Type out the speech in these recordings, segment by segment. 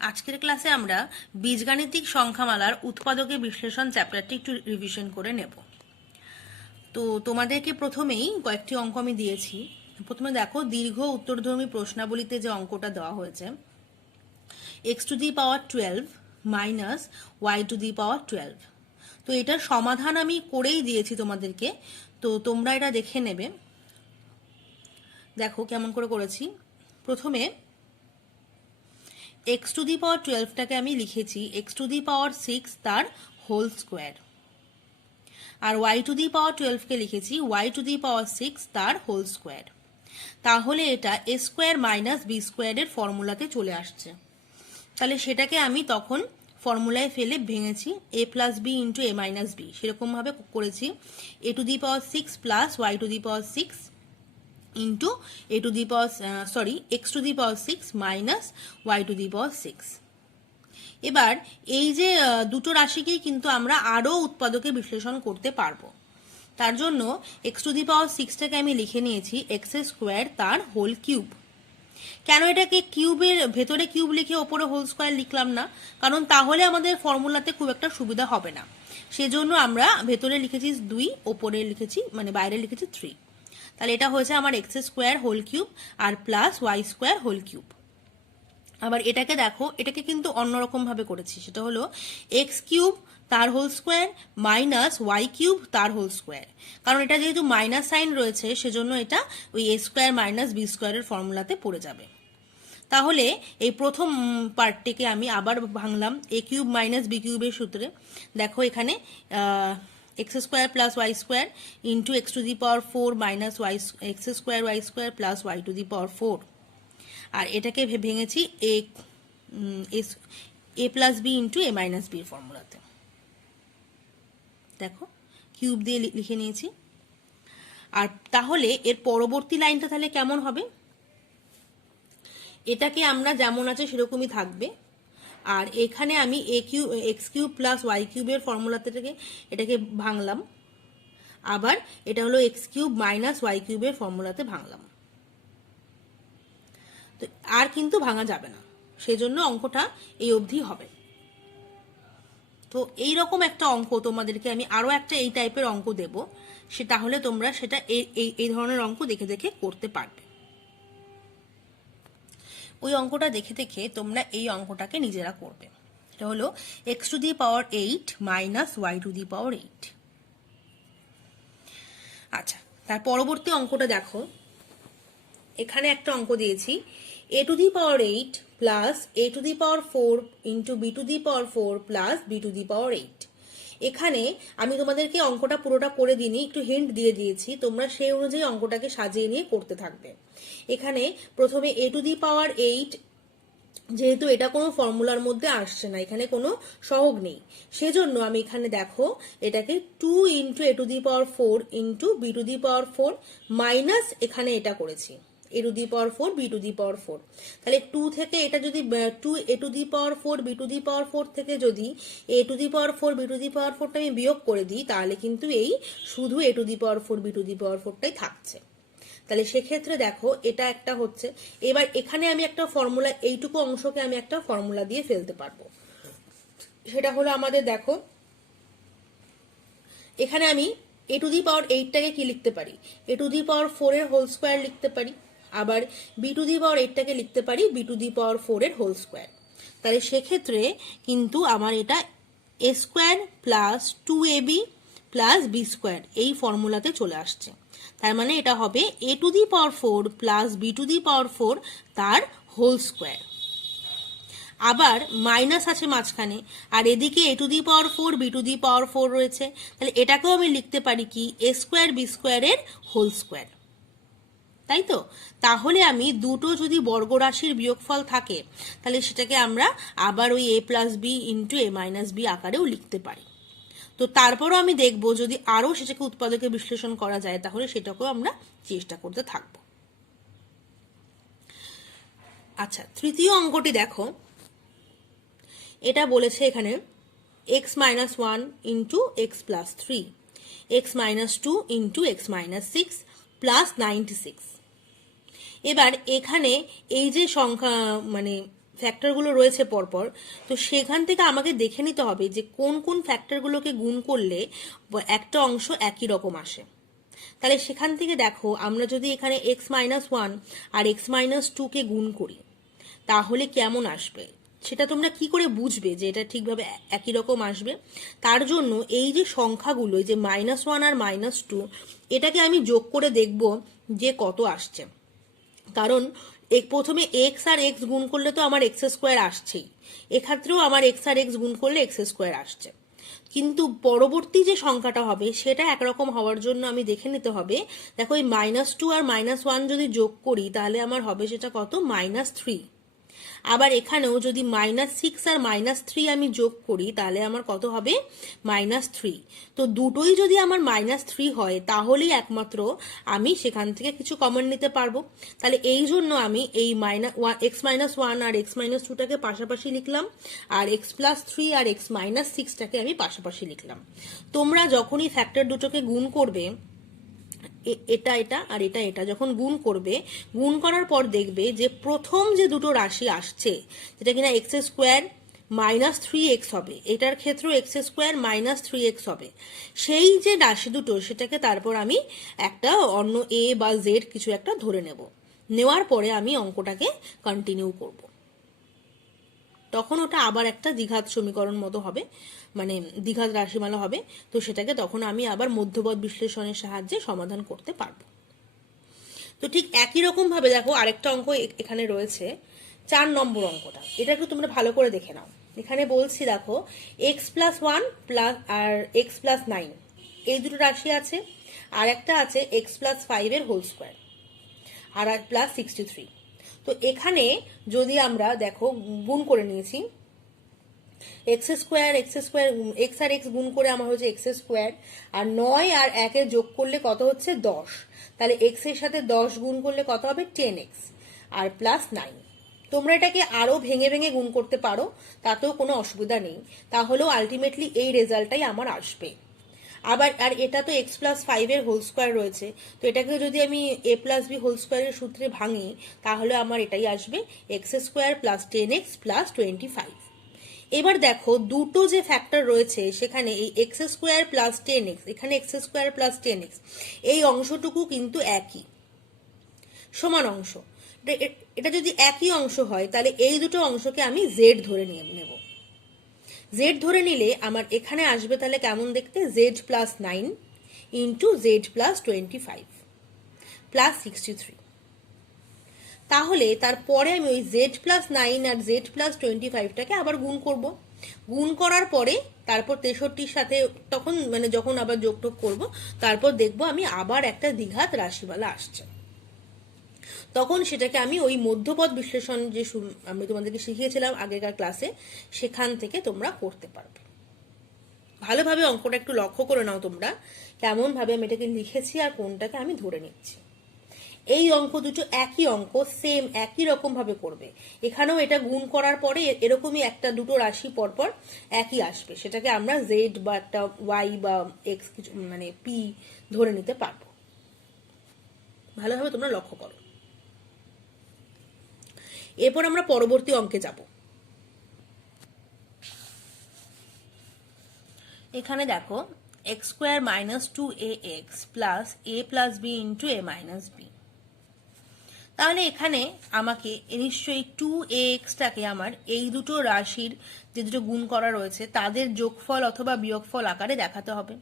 আজকের ক্লাসে আমরা বীজগাণিতিক সংখ্যামালার উৎপাদকের বিশ্লেষণ চ্যাপ্টারটি একটু রিভিশন করে নেব। তো তোমাদেরকে প্রথমেই কয়েকটি অঙ্ক আমি দিয়েছি। প্রথমে দেখো, দীর্ঘ উত্তরধর্মী প্রশ্নাবলীতে যে অঙ্কটা দেওয়া হয়েছে, x⁻12 মাইনাস y⁻12। তো এটার সমাধান আমি করেই দিয়েছি তোমাদেরকে, তো তোমরা এটা দেখে নেবে। দেখো কেমন করে করেছি। প্রথমে x⁻12টাকে আমি লিখেছি x⁻6 তার হোল স্কোয়ার, আর y⁻12কে লিখেছি y⁻6 তার হোল স্কোয়ার। তাহলে এটা a স্কোয়ার মাইনাস বি স্কোয়ারের ফর্মুলাতে চলে আসছে। তাহলে সেটাকে আমি তখন ফর্মুলায় ফেলে ভেঙেছি a plus B into a minus B, সেরকমভাবে করেছি a⁻6 plus y⁻6 into x⁻6 minus y⁻6। এবার এই যে দুটো রাশিকেই কিন্তু আমরা আরও উৎপাদকে বিশ্লেষণ করতে পারবো। তার জন্য x⁻6টাকে আমি লিখে নিয়েছি এক্স স্কোয়ার তার হোল কিউব। কেন এটাকে কিউবের ভেতরে কিউব লিখে ওপরে হোল স্কোয়ার লিখলাম না? কারণ তাহলে আমাদের ফর্মুলাতে খুব একটা সুবিধা হবে না। সেজন্য আমরা ভেতরে লিখেছি 2, ওপরে লিখেছি মানে বাইরে লিখেছি 3। তাহলে এটা হয়েছে আমার এক্স স্কোয়ার হোল কিউব আর plus Y square whole cube. আবার এটাকে দেখো, এটাকে কিন্তু অন্যরকম ভাবে করেছি, সেটা হলো এক্স কিউব তার whole square minus Y cube তার হোল স্কোয়ার। কারণ এটা যেহেতু মাইনাস সাইন রয়েছে, সেজন্য এটা ওই এ স্কোয়ার মাইনাস বি স্কোয়ারের ফর্মুলাতে পড়ে যাবে। তাহলে এই প্রথম পার্টটিকে আমি আবার ভাঙলাম এ কিউব মাইনাস বি কিউবের সূত্রে। দেখো এখানে X square plus Y square into x⁻4 minus x² plus y⁻4। আর এটাকে ভেঙেছি A plus B into A minus বির ফর্মুলাতে। দেখো কিউব দিয়ে লিখে নিয়েছি। আর তাহলে এর পরবর্তী লাইনটা তাহলে কেমন হবে? এটাকে আমরা যেমন আছে সেরকমই থাকবে। আর এখানে আমি এক্স কিউব প্লাস ওয়াই কিউবের ফর্মুলাতে এটাকে ভাঙলাম, আবার এটা হলো এক্স কিউব মাইনাস ওয়াই কিউবের ফর্মুলাতে ভাঙলাম। তো আর কিন্তু ভাঙা যাবে না, সেজন্য অঙ্কটা এই অবধি হবে। তো এইরকম একটা অঙ্ক তোমাদেরকে আমি আরো একটা এই টাইপের অঙ্ক দেব, তাহলে তোমরা সেটা এই ধরনের অঙ্ক দেখে দেখে করতে পারবে। ওই অঙ্কটা দেখে দেখে তোমরা এই অঙ্কটাকে নিজেরা করবে। এটা হলো x⁻8 মাইনাস y⁻8। আচ্ছা, তার পরবর্তী অঙ্কটা দেখো, এখানে একটা অঙ্ক দিয়েছি a⁸ plus a⁴ into b⁴ plus b⁴। এখানে আমি তোমাদেরকে অঙ্কটা পুরোটা করে দিইনি, একটু হিন্ট দিয়ে দিয়েছি, তোমরা সেই অনুযায়ী অঙ্কটাকে সাজিয়ে নিয়ে করতে থাকবে। এখানে প্রথমে a⁸, যেহেতু এটা কোনো ফর্মুলার মধ্যে আসছে না, এখানে কোনো সহগ নেই, সেজন্য আমি এখানে দেখো এটাকে 2 into a⁴ into b⁴ minus এখানে এটা করেছি a⁴ b⁴। তাহলে 2 থেকে এটা যদি 2 a⁴ b⁴ থেকে যদি a⁴ b⁴ আমি বিয়োগ করে দিই, তাহলে কিন্তু এই শুধু a⁴ b⁴টাই থাকছে। তাহলে সেক্ষেত্রে দেখো এটা একটা হচ্ছে। এবার এখানে আমি একটা ফর্মুলা, এইটুকু অংশকে আমি একটা ফর্মুলা দিয়ে ফেলতে পারবো। সেটা হলো আমাদের দেখো, এখানে আমি a⁸টাকে কি লিখতে পারি? a⁴ এর হোল স্কোয়ার লিখতে পারি, আবার b⁴টাকে লিখতে পারি b⁴ এর হোল স্কোয়ার। তাহলে সেক্ষেত্রে কিন্তু আমার এটা a square plus 2ab plus B square এই ফর্মুলাতে চলে আসছে। তার মানে এটা হবে a⁴ প্লাস b⁴ তার হোল স্কোয়ার। আবার মাইনাস আছে মাঝখানে, আর এদিকে a⁴ b⁴ রয়েছে, তাহলে এটাকেও আমি লিখতে পারি কি a স্কোয়ার বি স্কোয়ারের হোল স্কোয়ার, তাই তো? তাহলে আমি দুটো যদি বর্গ রাশির বিয়োগফল থাকে, তাহলে সেটাকে আমরা আবার ওই a plus B into a minus b আকারেও লিখতে পারি। তো তারপরও আমি দেখব যদি আরো সেটাকে উৎপাদকে বিশ্লেষণ করা যায়, তাহলে সেটাকেও আমরা চেষ্টা করতে থাকব। আচ্ছা, তৃতীয় অঙ্কটি দেখো, এটা বলেছে এখানে x-1 into x plus 3, x-2 into x-6 plus 96। এবার এখানে এই যে সংখ্যা মানে ফ্যাক্টরগুলো রয়েছে পরপর, তো সেখান থেকে আমাকে দেখে নিতে হবে যে কোন কোন ফ্যাক্টরগুলোকে গুণ করলে একটা অংশ একই রকম আসে। তাহলে সেখান থেকে দেখো, আমরা যদি এখানে x-1 আর x-2 কে গুণ করি তাহলে কেমন আসবে, সেটা তোমরা কি করে বুঝবে যে এটা ঠিকভাবে একই রকম আসবে? তার জন্য এই যে সংখ্যাগুলো, যে -1 আর -2, এটাকে আমি যোগ করে দেখব যে কত আসছে। কারণ প্রথমে এক্স আর এক্স গুণ করলে তো আমার এক্স স্কোয়ার আসছেই, এক্ষেত্রেও আমার এক্স আর এক্স গুণ করলে এক্স স্কোয়ার আসছে, কিন্তু পরবর্তী যে সংখ্যাটা হবে সেটা একরকম হওয়ার জন্য আমি দেখে নিতে হবে। দেখো, এই -2 আর -1 যদি যোগ করি তাহলে আমার হবে সেটা কত, -3। আবার এখানেও যদি -6 আর -3 আমি যোগ করি তাহলে আমার কত হবে, -3। তো দুটোই যদি আমার -3 হয় তাহলেই একমাত্র আমি সেখান থেকে কিছু কমন নিতে পারবো। তাহলে এই জন্য আমি এই x-1 আর x-2টাকে পাশাপাশি লিখলাম, আর x+3 আর x-6টাকে আমি পাশাপাশি লিখলাম। তোমরা যখনই ফ্যাক্টর দুটোকে গুণ করবে, এটা এটা আর এটা এটা যখন গুণ করবে, গুণ করার পর দেখবে যে প্রথম যে দুটো রাশি আসছে, যেটা কিনা x² -3x হবে, এটার ক্ষেত্রেও x² -3x হবে, সেই যে রাশি দুটো সেটাকে তারপর আমি একটা অন্য a বা z কিছু একটা ধরে নেওয়ার পরে আমি অঙ্কটাকে কন্টিনিউ করব। তখন ওটা আবার একটা দ্বিঘাত সমীকরণ মতো হবে, মানে দ্বিঘাত রাশিমালা হবে। তো সেটাকে তখন আমি আবার মধ্যপদ বিশ্লেষণের সাহায্যে সমাধান করতে পারবো। তো ঠিক একই রকম ভাবে দেখো, আরেকটা অঙ্ক এখানে রয়েছে, 4 নম্বর অঙ্কটা। এটা একটু তোমরা ভালো করে দেখে নাও। এখানে বলছি দেখো, x+1 প্লাস আর x+9 এই দুটো রাশি আছে, আর একটা আছে x+5 এর হোল স্কোয়ার আর +63। তো এখানে যদি আমরা দেখো গুণ করে নিয়েছি, x² x আর x গুণ করে আমার হচ্ছে x², আর 9 আর 1 এর যোগ করলে কত হচ্ছে 10। তাহলে x এর সাথে 10 গুণ করলে কত হবে, 10x আর +9। তোমরা এটাকে আরো ভেঙে ভেঙে গুণ করতে পারো, তাতেও কোনো অসুবিধা নেই, তাহলেও আলটিমেটলি এই রেজাল্টটাই আমার আসবে। আবার আর এটা তো x+5 এর হোল স্কোয়ার রয়েছে, তো এটাকে যদি আমি a+b হোল স্কোয়ারের সূত্রে ভাঙি তাহলে আমার এটাই আসবে, x² + 10x + 25। এবার দেখো, দুটো যে ফ্যাক্টর রয়েছে সেখানে এই x² + 10x, এখানে x² + 10x, এই অংশটুকু কিন্তু একই, সমান অংশ। এটা যদি একই অংশ হয় তাহলে এই দুটো অংশকে আমি z ধরে নেব। z ধরে নিলে আমার এখানে আসবে তাহলে কেমন দেখতে, z+9 ইন্টু z+25 +63। তাহলে তারপরে আমি ওই z+9 আর z+25টাকে আবার গুণ করব। গুণ করার পরে তারপর 63-র সাথে তখন মানে যখন আবার যোগটোগ করব, তারপর দেখব আমি আবার একটা দ্বিঘাত রাশিমালা আসছে। তখন সেটাকে আমি ওই মধ্যপদ বিশ্লেষণ যে আমি তোমাদেরকে শিখিয়েছিলাম আগেকার ক্লাসে, সেখান থেকে তোমরা করতে পারবে। ভালোভাবে অঙ্কটা একটু লক্ষ্য করে নাও তোমরা, কেমন ভাবে আমি এটাকে লিখেছি আর কোনটাকে আমি ধরে নিচ্ছি। এই অঙ্ক দুটো একই অঙ্ক, সেম একই রকম ভাবে করবে। এখানেও এটা গুণ করার পরে এরকমই একটা দুটো রাশি পরপর একই আসবে, সেটাকে আমরা জেড বা একটা ওয়াই বা এক্স কিছু মানে পি ধরে নিতে পারবো। ভালোভাবে তোমরা লক্ষ্য করো। এরপর আমরা পরবর্তী অঙ্কে যাব। এখানে দেখো, x² - 2ax + a + b * a - b। তাহলে এখানে আমাকে নিশ্চয়ই 2ax-টাকে আমার এই দুটো রাশির যে দুটো গুণ করা রয়েছে তাদের যোগফল অথবা বিয়োগফল আকারে দেখাতে হবে।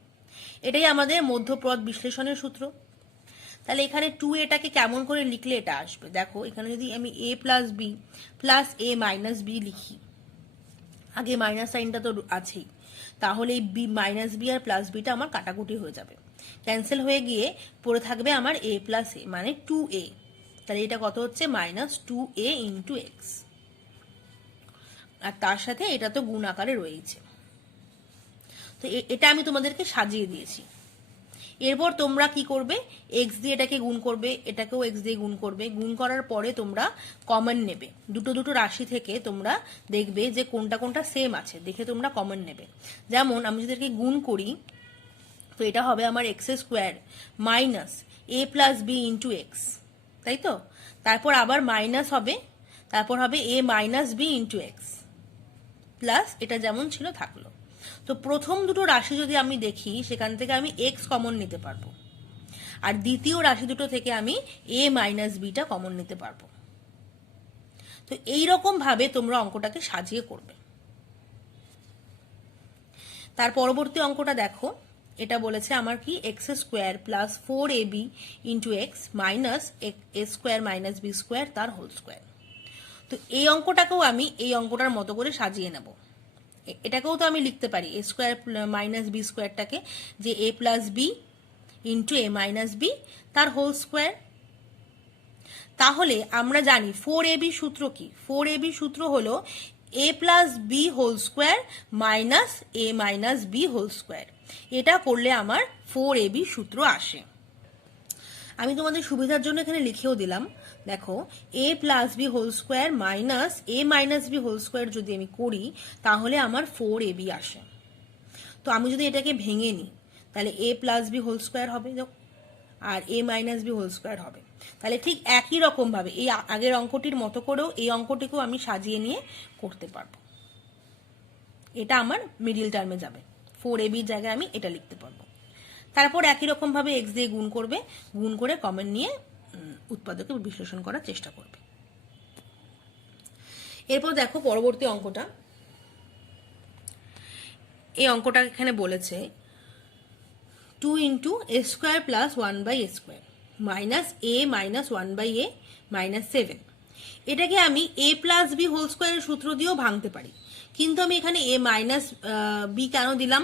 এটাই আমাদের মধ্যপদ বিশ্লেষণের সূত্র। তাহলে এখানে 2a-টাকে কেমন করে লিখলে এটা আসবে, দেখো এখানে যদি আমি a + b + a - b লিখি, আগে মাইনাস সাইনটা তো আছেই, তাহলে এই -b আর +bটা আমার কাটাকুটি হয়ে যাবে, ক্যান্সেল হয়ে গিয়ে পড়ে থাকবে আমার a + a মানে 2a। তাহলে এটা কত হচ্ছে, -2a × x, আর তার সাথে এটা তো গুণ আকারে রয়েছে। তো এটা আমি তোমাদেরকে সাজিয়ে দিয়েছি। এরপর তোমরা কি করবে, x দিয়ে এটাকে গুণ করবে, এটাকেও x দিয়ে গুণ করবে। গুণ করার পরে তোমরা কমন নেবে, দুটো দুটো রাশি থেকে তোমরা দেখবে যে কোনটা কোনটা সেম আছে, দেখে তোমরা কমন নেবে। যেমন আমি যদি এটাকে গুণ করি, তো এটা হবে আমার x² - a + b × x, তাই তো। তারপর আবার মাইনাস হবে, তারপর হবে a minus B into x plus এটা যেমন ছিল থাকলো। তো প্রথম দুটো রাশি যদি আমি দেখি সেখান থেকে আমি এক্স কমন নিতে পারবো, আর দ্বিতীয় রাশি দুটো থেকে আমি a মাইনাস বিটা কমন নিতে পারবো। তো এইরকম ভাবে তোমরা অঙ্কটাকে সাজিয়ে করবে। তার পরবর্তী অঙ্কটা দেখো, এটা বলেছে আমার কি x square plus 4ab into x minus a square minus b square তার হোল স্কোয়ার। তো এই অঙ্কটাকেও আমি এই অঙ্কটার মতো করে সাজিয়ে নেব। এটাকেও তো আমি লিখতে পারি এ স্কোয়ার মাইনাস বি স্কোয়ারটাকে, যে এ plus B into A minus B তার হোল স্কোয়ার। তাহলে আমরা জানি 4ab সূত্র কি? 4ab সূত্র হলো a plus B whole square minus A minus B whole square. এটা করলে আমার 4ab সূত্র আসে। আমি তোমাদের সুবিধার জন্য এখানে লিখেও দিলাম, দেখো a plus B whole square minus A minus B whole square যদি আমি করি তাহলে আমার 4ab আসে। তো আমি যদি এটাকে ভেঙে নিই তাহলে a plus B whole square হবে আর A minus B whole square হবে। তাহলে ঠিক একই রকম ভাবে এই আগের অঙ্কটির মতো করেও এই অঙ্কটিকেও আমি সাজিয়ে নিয়ে করতে পারবো। এটা আমার মিডিল টার্মে যাবে, 4ab জায়গায় আমি এটা লিখতে পারবো। তারপর একই রকম ভাবে এক্স দিয়ে গুণ করবে, গুণ করে কমন নিয়ে উৎপাদকে বিশ্লেষণ করার চেষ্টা করবে। এরপর দেখো পরবর্তী অঙ্কটা, এই অঙ্কটা এখানে বলেছে 2 into A square plus 1 by A square minus A minus 1 by A minus 7। এটাকে আমি এ প্লাস বি হোল স্কোয়ারের সূত্র দিয়েও ভাঙতে পারি, কিন্তু আমি এখানে এ মাইনাস বি কেন দিলাম?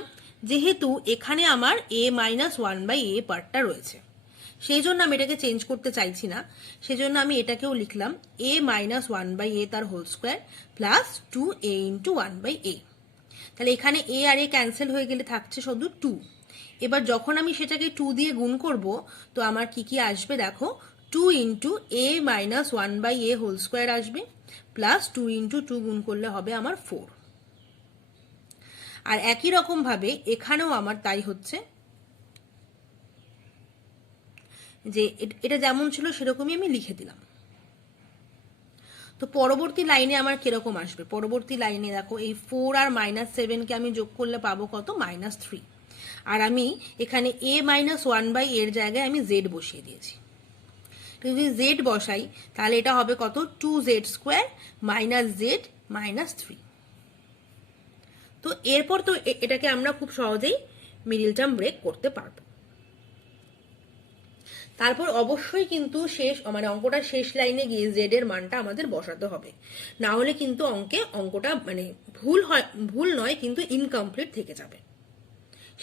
যেহেতু এখানে আমার এ মাইনাস 1 বাই এ পার্টটা রয়েছে, সেই জন্য আমি এটাকে চেঞ্জ করতে চাইছি না। সেজন্য আমি এটাকেও লিখলাম এ মাইনাস 1 বাই এ তার whole square plus 2a into 1 by a. তাহলে এখানে এ আর এ ক্যান্সেল হয়ে গেলে থাকছে শুধু 2। এবার যখন আমি সেটাকে 2 দিয়ে গুণ করব তো আমার কি কি আসবে দেখো, 2 into A minus 1 by A whole square আসবে প্লাস 2 ইন্টু 2 গুণ করলে হবে আমার 4। আর একই রকম ভাবে এখানেও আমার তাই হচ্ছে, যে এটা যেমন ছিল সেরকমই আমি লিখে দিলাম। তো পরবর্তী লাইনে আমার কিরকম আসবে? পরবর্তী লাইনে দেখো এই 4 আর মাইনাস 7কে আমি যোগ করলে পাবো কত? মাইনাস 3। আর আমি এখানে a মাইনাস 1 বাই এর জায়গায় আমি জেড বসিয়ে দিয়েছি। যদি জেড বসাই তাহলে এটা হবে কত? 2z square minus Z minus 3। তো এরপর তো এটাকে আমরা খুব সহজেই মিডিল টার্ম ব্রেক করতে পারবো। তারপর অবশ্যই কিন্তু শেষ মানে অঙ্কটা শেষ লাইনে গিয়ে জেড এর মানটা আমাদের বসাতে হবে, না হলে কিন্তু অঙ্কটা মানে ভুল নয় কিন্তু ইনকমপ্লিট থেকে যাবে।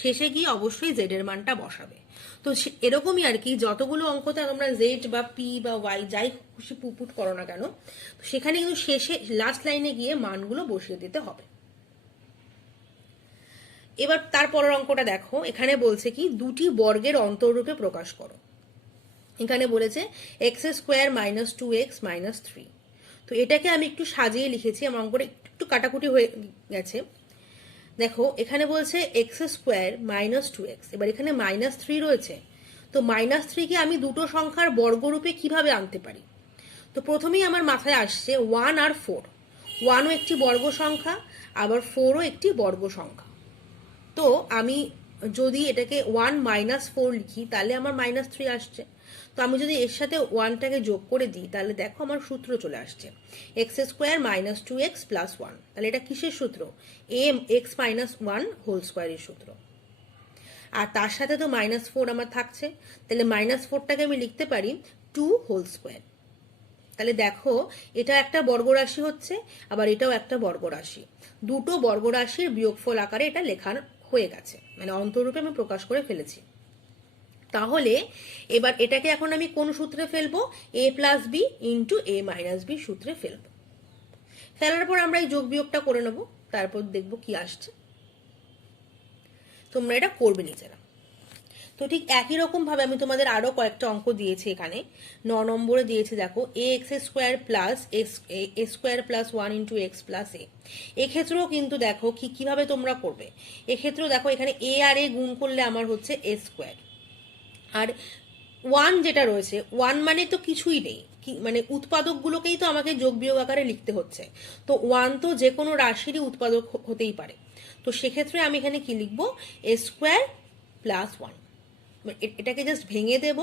শেষে গিয়ে অবশ্যই জেড এর মানটা বসাবে। তো এরকমই আর কি, যতগুলো অঙ্কতে তোমরা জেড বা পি বা ওয়াই যাই খুশি পুট করো না কেন, সেখানে কিন্তু শেষে লাস্ট লাইনে গিয়ে মানগুলো বসিয়ে দিতে হবে। এবার তারপরের অঙ্কটা দেখো, এখানে বলছে কি দুটি বর্গের অন্তররূপে প্রকাশ করো। এখানে বলেছে x square minus 2x minus 3। তো এটাকে আমি একটু সাজিয়ে লিখেছি, আমার অঙ্কটা একটু কাটাকুটি হয়ে গেছে। দেখো এখানে বলছে এক্স স্কোয়ার মাইনাস 2x, এবার এখানে মাইনাস 3 রয়েছে। তো মাইনাস 3কে আমি দুটো সংখ্যার বর্গরূপে কিভাবে আনতে পারি? তো প্রথমেই আমার মাথায় আসছে 1 আর 4। 1ও একটি বর্গ সংখ্যা, আবার 4ও একটি বর্গ সংখ্যা। তো আমি যদি এটাকে 1 মাইনাস 4 লিখি তাহলে আমার মাইনাস 3 আসছে। তো আমি যদি এর সাথে 1টাকে যোগ করে দিই তাহলে দেখো আমার সূত্র চলে আসছে x square minus 2x plus 1। তাহলে এটা কিসের সূত্র? এক্স মাইনাস 1 হোল স্কোয়ারের সূত্র। আর তার সাথে তো মাইনাস 4 আমার থাকছে, তাহলে মাইনাস 4টাকে আমি লিখতে পারি 2 হোল স্কোয়ার। তাহলে দেখো এটা একটা বর্গরাশি হচ্ছে, আবার এটাও একটা বর্গরাশি। দুটো বর্গরাশির বিয়োগফল আকারে এটা লেখা হয়ে গেছে, মানে অন্তরূপে আমি প্রকাশ করে ফেলেছি। তাহলে এবার এটাকে এখন আমি কোন সূত্রে ফেলবো? a plus B into A minus B সূত্রে ফেলবো। ফেলার পর আমরা এই যোগ বিয়োগটা করে নেবো, তারপর দেখবো কি আসছে। তোমরা এটা করবে নিজেরা। তো ঠিক একই রকম ভাবে আমি তোমাদের আরো কয়েকটা অঙ্ক দিয়েছি এখানে। 9 নম্বরে দিয়েছি দেখো a x square plus a square plus 1 into x plus a. এক্ষেত্রেও কিন্তু দেখো কিভাবে তোমরা করবে। এক্ষেত্রেও দেখো এখানে এ আর এ গুণ করলে আমার হচ্ছে এ স্কোয়ার, আর 1 যেটা রয়েছে 1 মানে তো কিছুই নেই, মানে উৎপাদকগুলোকেই তো আমাকে যোগ বিয়োগ আকারে লিখতে হচ্ছে। তো 1 তো যে কোনো রাশিরই উৎপাদক হতেই পারে। তো সেক্ষেত্রে আমি এখানে কি লিখবো, a স্কোয়ার প্লাস 1। এটাকে জাস্ট ভেঙে দেব,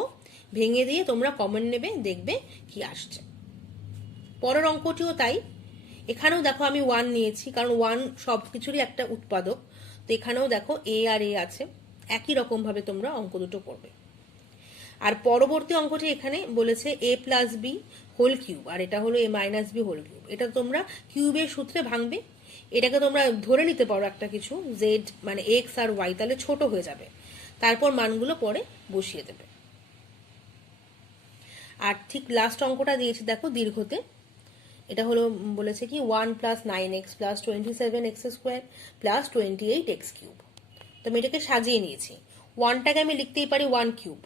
ভেঙে দিয়ে তোমরা কমন নেবে, দেখবে কি আসছে। পরের অঙ্কটিও তাই, এখানেও দেখো আমি 1 নিয়েছি, কারণ 1 সব কিছুরই একটা উৎপাদক। তো এখানেও দেখো a আর a আছে, একই রকম ভাবে তোমরা অঙ্ক দুটো করবে। আর পরবর্তী অঙ্কটি এখানে বলেছে a plus B whole cube, আর এটা হলো a minus B whole cube. এটা তোমরা কিউবের সূত্রে ভাঙবে। এটাকে তোমরা ধরে নিতে পারো একটা কিছু z মানে x আর y, তাহলে ছোট হয়ে যাবে। তারপর মানগুলো পরে বসিয়ে দেবে। আর ঠিক লাস্ট অঙ্কটা দিয়েছে দেখো দীর্ঘতে, এটা হলো বলেছে কি 1 plus 9x plus 27x square plus 28x cube. তো আমি এটাকে সাজিয়ে নিয়েছি। 1টাকে আমি লিখতেই পারি 1 কিউব,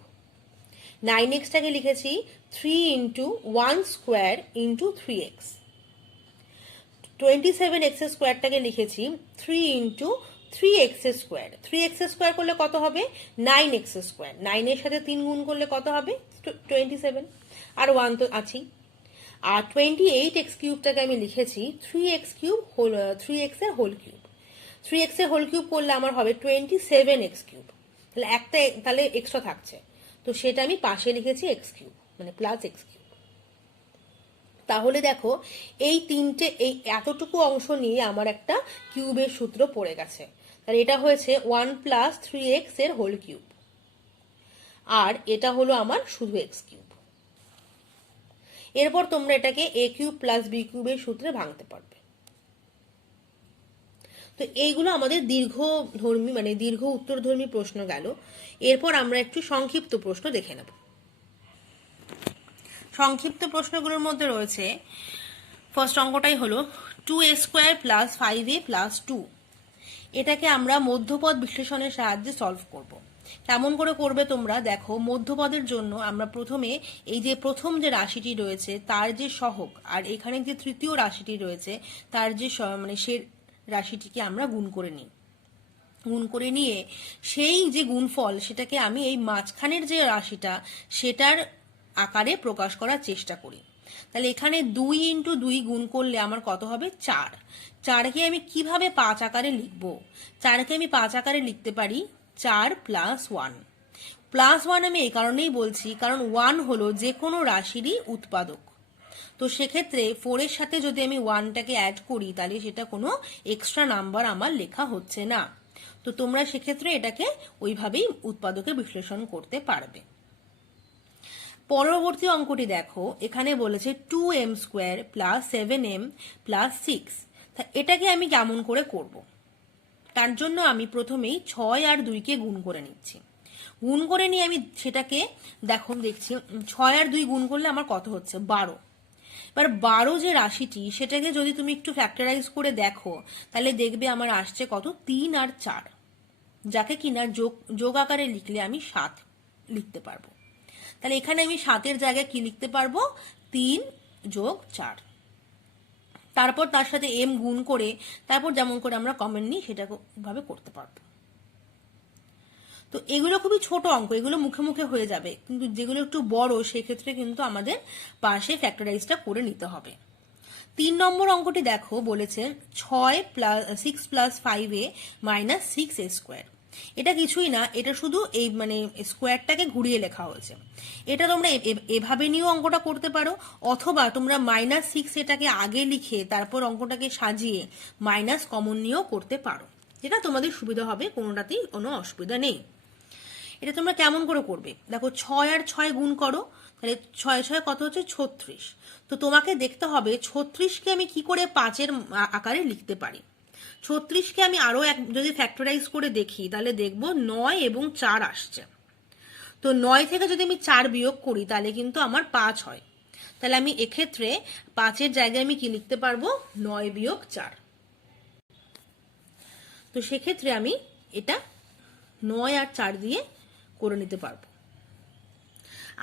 9xটাকে লিখেছি 3 into 1 square into 3x, 27x স্কোয়ারটাকে লিখেছি 3 into 3x square. 3x square করলে কত হবে, 9x স্কোয়ার। 9 এর সাথে 3 গুণ করলে কত হবে, 27, আর 1 তো আছেই। আর 28x কিউবটাকে আমি লিখেছি 3x কিউব হোল 3x এর হোল কিউব। 3x এর হোল কিউব করলে আমার হবে 27x কিউব। তাহলে একটা তাহলে এক্সট্রা থাকছে, তো সেটা আমি পাশে লিখেছি x কিউব, মানে প্লাস x কিউব। তাহলে দেখো এই তিনটে, এই এতটুকু অংশ নিয়ে আমার একটা কিউবের সূত্র পড়ে গেছে। তাহলে এটা হয়েছে 1 প্লাস 3x এর হোল কিউব, আর এটা হলো আমার শুধু x কিউব। এরপর তোমরা এটাকে a কিউব প্লাস b কিউবের সূত্রে ভাঙতে পারবে। তো এইগুলো আমাদের দীর্ঘধর্মী মানে দীর্ঘ উত্তরধর্মী প্রশ্ন গেল। এরপর আমরা একটু সংক্ষিপ্ত প্রশ্ন দেখে নেব। সংক্ষিপ্ত প্রশ্নগুলোর মধ্যে রয়েছে, ফার্স্ট অঙ্কটাই হলো 2a square plus 5a plus 2। এটাকে আমরা মধ্যপদ বিশ্লেষণের সাহায্যে সলভ করব। কেমন করে করবে তোমরা দেখো, মধ্যপদের জন্য আমরা প্রথমে এই যে প্রথম যে রাশিটি রয়েছে তার যে সহগ, আর এখানে যে তৃতীয় রাশিটি রয়েছে তার যে মানে সে রাশিটিকে আমরা গুণ করে নিই। গুণ করে নিয়ে সেই যে গুণফল সেটাকে আমি এই মাঝখানের যে রাশিটা সেটার আকারে প্রকাশ করার চেষ্টা করি। তাহলে এখানে 2 ইন্টু 2 গুণ করলে আমার কত হবে, 4। 4কে আমি কিভাবে 5 আকারে লিখব, 4কে আমি 5 আকারে লিখতে পারি 4 প্লাস 1। প্লাস 1 আমি এই কারণেই বলছি কারণ 1 হলো যে কোনো রাশিরই উৎপাদক। তো সেক্ষেত্রে 4 এর সাথে যদি আমি 1টাকে অ্যাড করি তাহলে সেটা কোনো এক্সট্রা নাম্বার আমার লেখা হচ্ছে না। তো তোমরা সেক্ষেত্রে এটাকে ওইভাবেই উৎপাদকে বিশ্লেষণ করতে পারবে। পরবর্তী অঙ্কটি দেখো, এখানে বলেছে 2m square plus 7m plus 6। এটাকে আমি কেমন করে করব, তার জন্য আমি প্রথমেই 6 আর 2কে গুণ করে নিচ্ছি। গুণ করে নিয়ে আমি সেটাকে দেখছি 6 আর 2 গুণ করলে আমার কত হচ্ছে, 12। এবার 12 যে রাশিটি সেটাকে যদি তুমি একটু ফ্যাক্টরাইজ করে দেখো তাহলে দেখবে আমার আসছে কত, 3 আর 4, যাকে কিনা যোগ আকারে লিখলে আমি 7 লিখতে পারবো। তাহলে এখানে আমি 7-এর জায়গায় কি লিখতে পারবো, 3 যোগ 4। তারপর তার সাথে m গুণ করে তারপর যেমন করে আমরা কমন নিই সেটা ভাবে করতে পারবো। তো এগুলো খুবই ছোট অঙ্ক, এগুলো মুখে মুখে হয়ে যাবে, কিন্তু যেগুলো একটু বড় সেক্ষেত্রে কিন্তু আমাদের পাশে ফ্যাক্টরাইজটা করে নিতে হবে। 3 নম্বর অঙ্কটি দেখো, বলেছে 6 plus 5a minus 6a square. এটা কিছুই না, এটা শুধু এই মানে স্কোয়ারটাকে ঘুরিয়ে লেখা হয়েছে। এটা তোমরা এভাবে নিয়েও অঙ্কটা করতে পারো, অথবা তোমরা -6 এটাকে আগে লিখে তারপর অঙ্কটাকে সাজিয়ে মাইনাস কমন নিয়েও করতে পারো, যেটা তোমাদের সুবিধা হবে, কোনোটাতেই কোনো অসুবিধা নেই। এটা তোমরা কেমন করে করবে দেখো, 6 আর 6 গুণ করো, তাহলে 6 6 কত হচ্ছে, 36। তো তোমাকে দেখতে হবে 36কে আমি কি করে 5-এর আকারে লিখতে পারি। 36কে আমি আরো যদি ফ্যাক্টরাইজ করে দেখি তাহলে দেখবো 9 এবং 4 আসছে। তো 9 থেকে যদি আমি 4 বিয়োগ করি তাহলে কিন্তু আমার 5 হয়। তাহলে আমি এক্ষেত্রে 5-এর জায়গায় আমি কি লিখতে পারবো, 9 বিয়োগ 4। তো সেক্ষেত্রে আমি এটা 9 আর 4 দিয়ে করে নিতে পারবো।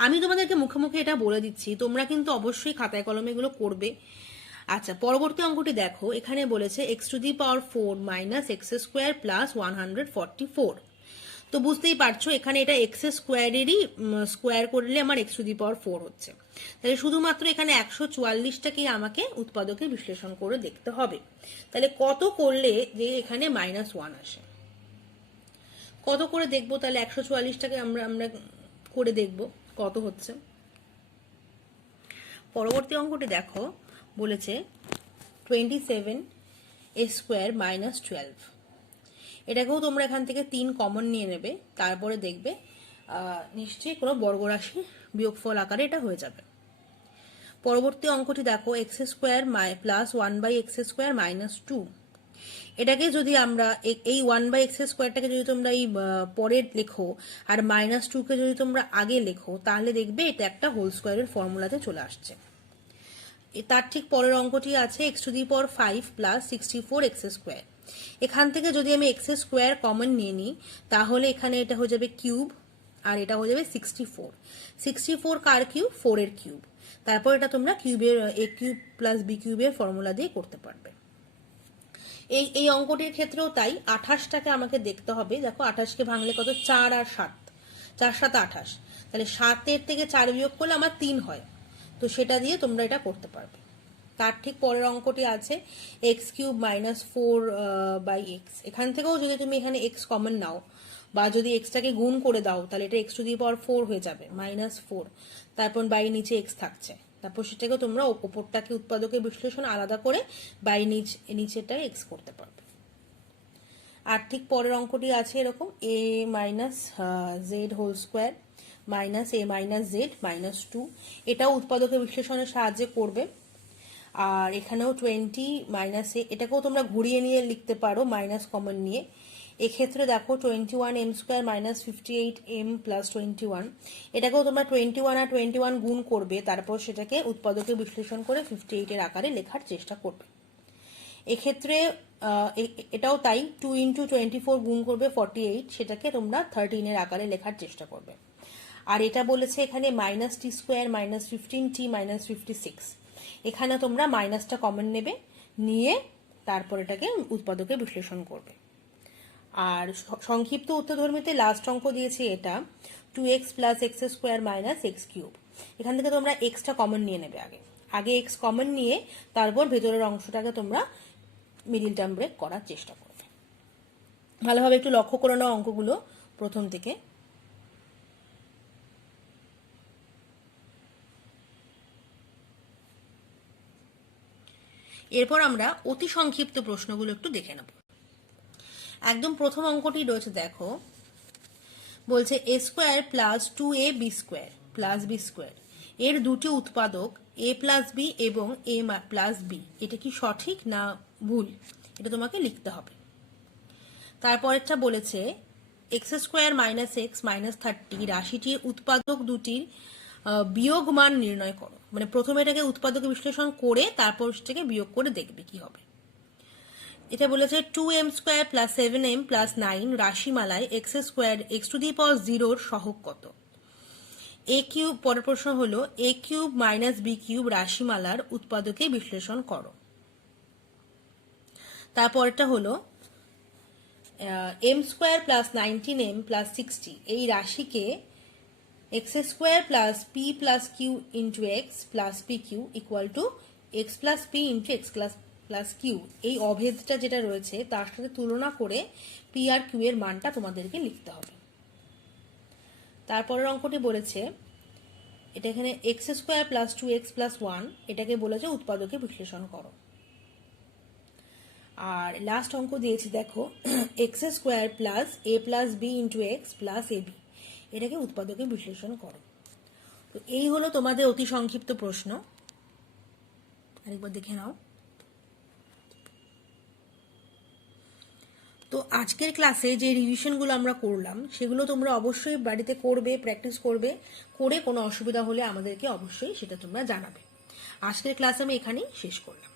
আমি তোমাদেরকে মুখে মুখে এটা বলে দিচ্ছি, তোমরা কিন্তু অবশ্যই খাতায় কলমে এগুলো করবে। আচ্ছা, পরবর্তী অঙ্কটি দেখো, এখানে বলেছে x to the power 4 minus x square plus 144। তো বুঝতেই পারছো এখানে এটা এক্স স্কোয়ারেরই স্কোয়ার করলে আমার এক্স টু দি পাওয়ার 4 হচ্ছে। তাহলে শুধুমাত্র এখানে 144টাকেই আমাকে উৎপাদকে বিশ্লেষণ করে দেখতে হবে। তাহলে কত করলে যে এখানে -1 আসে, কত করে দেখবো? তাহলে 144টাকে আমরা আমরা করে দেখবো কত হচ্ছে। পরবর্তী অঙ্কটি দেখো, বলেছে 27a² -12। এটাকেও তোমরা এখান থেকে 3 কমন নিয়ে নেবে, তারপরে দেখবে নিশ্চয়ই কোনো বর্গরাশি বিয়োগফল আকারে এটা হয়ে যাবে। পরবর্তী অঙ্কটি দেখো x² + 1/x² -2। এটাকে যদি আমরা এই 1/x²টাকে যদি তোমরা এই পরে লেখো আর -2কে যদি তোমরা আগে লেখো, তাহলে দেখবে এটা একটা হোল স্কোয়ারের ফর্মুলাতে চলে আসছে। তার ঠিক পরের অঙ্কটি আছে x⁵ + 64x²। এখান থেকে যদি আমি x² কমন নিয়ে নিই, তাহলে এখানে এটা হয়ে যাবে কিউব আর এটা হয়ে যাবে 64। 64 কার কিউব? 4 এর কিউব। তারপর এটা তোমরা কিউবের a³ + b³ ফর্মুলা দিয়ে করতে পারবে। এই অঙ্কটির ক্ষেত্রেও তাই, 28টাকে আমাকে দেখতে হবে। দেখো 28কে ভাঙলে কত? 4 আর 7, 4 7 28। তাহলে 7-এর থেকে 4 বিয়োগ করলে আমার 3 হয়, তো সেটা দিয়ে তোমরা এটা করতে পারবে। তার ঠিক পরের অঙ্কটি আছে x³ - 4/x। এখান থেকেও যদি তুমি এখানে x কমন নাও বা যদি এক্সটাকে গুণ করে দাও, তাহলে এটা x⁴ হয়ে যাবে -4। তারপর বাই নিচে x থাকছে, তারপর সেটাকে তোমরা ওপরটাকে উৎপাদকের বিশ্লেষণ আলাদা করে বাই নিচেটা x করতে পারবে। আর ঠিক পরের অঙ্কটি আছে এরকম a - z² - a - z - 2। এটাও উৎপাদকের বিশ্লেষণের সাহায্যে করবে। আর এখানেও 20 - a, এটাকেও তোমরা ঘুরিয়ে নিয়ে লিখতে পারো মাইনাস কমন নিয়ে। এক্ষেত্রে দেখো 21m² - 58m + 21। এটাকেও তোমরা 21 আর 21 গুণ করবে, তারপর সেটাকে উৎপাদকে বিশ্লেষণ করে 58 এর আকারে লেখার চেষ্টা করবে। এক্ষেত্রে এটাও তাই, 2 × 24 গুণ করবে 48, সেটাকে তোমরা 13 এর আকারে লেখার চেষ্টা করবে। আর এটা বলেছে এখানে -t² - 15t - 56। এখানে তোমরা মাইনাসটা কমন নেবে, নিয়ে তারপর এটাকে উৎপাদকে বিশ্লেষণ করবে। আর সংক্ষিপ্ত উত্তরধর্মীতে লাস্ট অঙ্ক দিয়েছি এটা 2x + x² - x³। এখান থেকে তোমরা এক্সটা কমন নিয়ে নেবে, আগে এক্স কমন নিয়ে তারপর ভেতরের অংশটাকে তোমরা মিডিল টার্ম ব্রেক করার চেষ্টা করবে। ভালোভাবে একটু লক্ষ্য করে নাও অঙ্কগুলো প্রথম থেকে। এরপর আমরা অতি সংক্ষিপ্ত প্রশ্নগুলো একটু দেখে নেব। একদম প্রথম অঙ্কটি রয়েছে, দেখো বলছে a² + 2ab² + b² এর দুটি উৎপাদক a + b এবং a + b। এটা কি সঠিক না ভুল? এটা তোমাকে লিখতে হবে। তারপরেরটা বলেছে x² - x - 30 রাশিটির উৎপাদক দুটির বিয়োগ মান নির্ণয় করো। মানে প্রথমে এটাকে উৎপাদকে বিশ্লেষণ করে তারপর সেটাকে বিয়োগ করে দেখবে কি হবে। এটা বলেছে 2m² + 7m + 9 রাশিমালায় x⁴ সহগ কত? a³। পরের প্রশ্ন হলো a³ - b³ রাশিমালার উৎপাদকে বিশ্লেষণ করো। তারপরটা হলো m² + 19m + 60 এই রাশিকে x² + p + q × x + pq = x + p × x + q এই অভেদটা যেটা রয়েছে তার সাথে তুলনা করে p আর q এর মানটা তোমাদেরকে লিখতে হবে। তারপরের অঙ্কটি বলেছে এটা এখানে x² + 2x + 1 এটাকে বলেছে উৎপাদকে বিশ্লেষণ করো। আর লাস্ট অঙ্ক দিয়েছি দেখো x² + a + b × x + ab এটাকে উৎপাদকে বিশ্লেষণ করো। তো এই হলো তোমাদের অতি সংক্ষিপ্ত প্রশ্ন। আরেকবার দেখে নাও। তো আজকের ক্লাসে যে রিভিশনগুলো আমরা করলাম সেগুলো তোমরা অবশ্যই বাড়িতে করবে, প্র্যাকটিস করবে, করে কোনো অসুবিধা হলে আমাদেরকে অবশ্যই সেটা তোমরা জানাবে। আজকের ক্লাস আমি এখানেই শেষ করলাম।